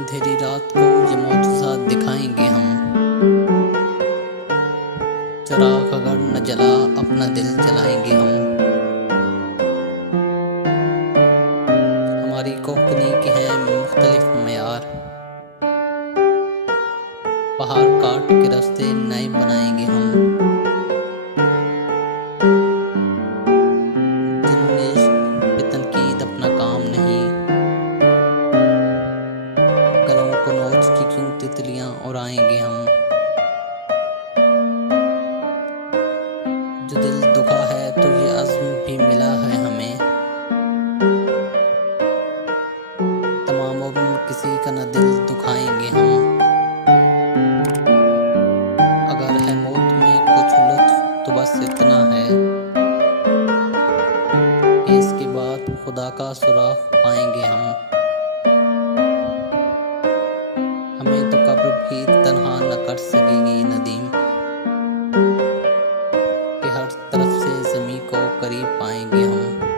अंधेरी रात को ये मौजूदा दिखाएंगे हम। चिराग अगर न जला अपना दिल जलाएंगे हम। हमारी कोंकणी के हैं मुख्तलिफ मयार, पहाड़ काट के रास्ते नए बनाएंगे हम। जिनमें पे तनकीद अपना काम नहीं, गलों को नोच की क्यों तितलियां उड़ाएंगे हम। जो दिल दुखा है तो ये अज़्म भी मिला है हमें, तमाम उम्र किसी का न दिल दुखाएंगे हम। अगर है मौत में कुछ लुत्फ तो बस इतना है कि इसके बाद खुदा का सुराग पाएंगे हम। हमें तो कब्र भी तन्हा न कर सकेगी नदीम, कि हर तरफ से ज़मीं को करीब पाएंगे हम।